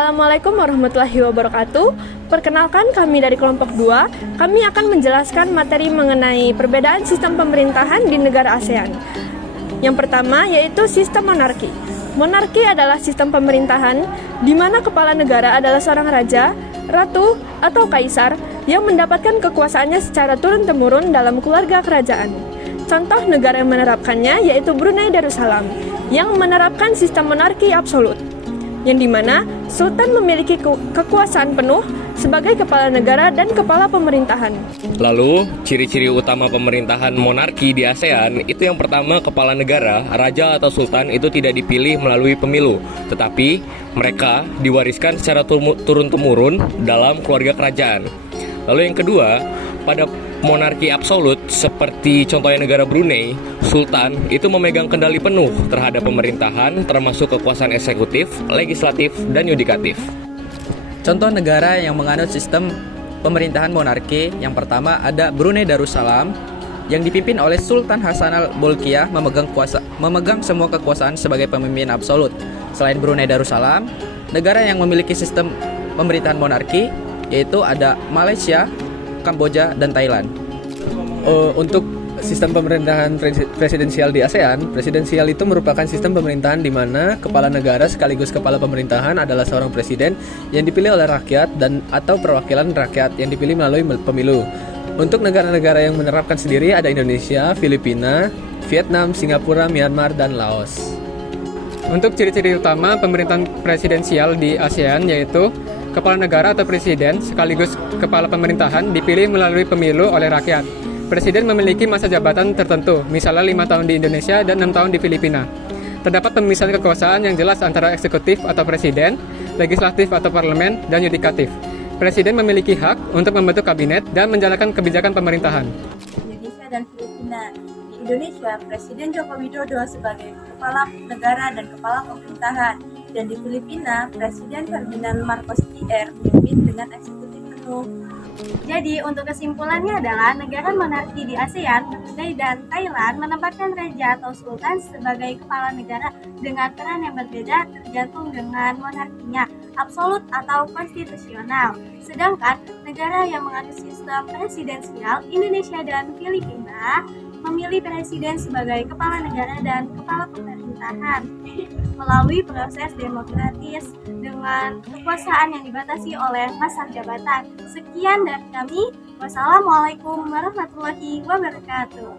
Assalamualaikum warahmatullahi wabarakatuh. Perkenalkan, kami dari kelompok 2. Kami akan menjelaskan materi mengenai perbedaan sistem pemerintahan di negara ASEAN. Yang pertama yaitu sistem monarki. Monarki adalah sistem pemerintahan di mana kepala negara adalah seorang raja, ratu, atau kaisar yang mendapatkan kekuasaannya secara turun-temurun dalam keluarga kerajaan. Contoh negara yang menerapkannya yaitu Brunei Darussalam yang menerapkan sistem monarki absolut, yang dimana Sultan memiliki kekuasaan penuh sebagai kepala negara dan kepala pemerintahan. Lalu, ciri-ciri utama pemerintahan monarki di ASEAN itu yang pertama, kepala negara, raja atau sultan itu tidak dipilih melalui pemilu, tetapi mereka diwariskan secara turun-temurun dalam keluarga kerajaan. Lalu yang kedua, pada monarki absolut seperti contohnya negara Brunei, sultan itu memegang kendali penuh terhadap pemerintahan termasuk kekuasaan eksekutif, legislatif, dan yudikatif. Contoh negara yang menganut sistem pemerintahan monarki, yang pertama ada Brunei Darussalam yang dipimpin oleh Sultan Hassanal Bolkiah memegang semua kekuasaan sebagai pemimpin absolut. Selain Brunei Darussalam, negara yang memiliki sistem pemerintahan monarki yaitu ada Malaysia, Kamboja, dan Thailand. Untuk sistem pemerintahan presidensial di ASEAN, presidensial itu merupakan sistem pemerintahan di mana kepala negara sekaligus kepala pemerintahan adalah seorang presiden yang dipilih oleh rakyat dan atau perwakilan rakyat yang dipilih melalui pemilu. Untuk negara-negara yang menerapkan sendiri ada Indonesia, Filipina, Vietnam, Singapura, Myanmar, dan Laos. Untuk ciri-ciri utama pemerintahan presidensial di ASEAN yaitu kepala negara atau presiden sekaligus kepala pemerintahan dipilih melalui pemilu oleh rakyat. Presiden memiliki masa jabatan tertentu, misalnya 5 tahun di Indonesia dan 6 tahun di Filipina. Terdapat pemisahan kekuasaan yang jelas antara eksekutif atau presiden, legislatif atau parlemen, dan yudikatif. Presiden memiliki hak untuk membentuk kabinet dan menjalankan kebijakan pemerintahan. Indonesia dan Filipina. Di Indonesia, Presiden Joko Widodo sebagai kepala negara dan kepala pemerintahan. Dan di Filipina, Presiden Ferdinand Marcos Jr. memimpin dengan eksekutif penuh. Jadi, untuk kesimpulannya adalah negara monarki di ASEAN, Brunei dan Thailand menempatkan raja atau sultan sebagai kepala negara dengan peran yang berbeda tergantung dengan monarkinya, absolut atau konstitusional. Sedangkan negara yang menganut sistem presidensial, Indonesia dan Filipina, memilih presiden sebagai kepala negara dan kepala pemerintahan melalui proses demokratis dengan kekuasaan yang dibatasi oleh masa jabatan. Sekian dari kami. Wassalamualaikum warahmatullahi wabarakatuh.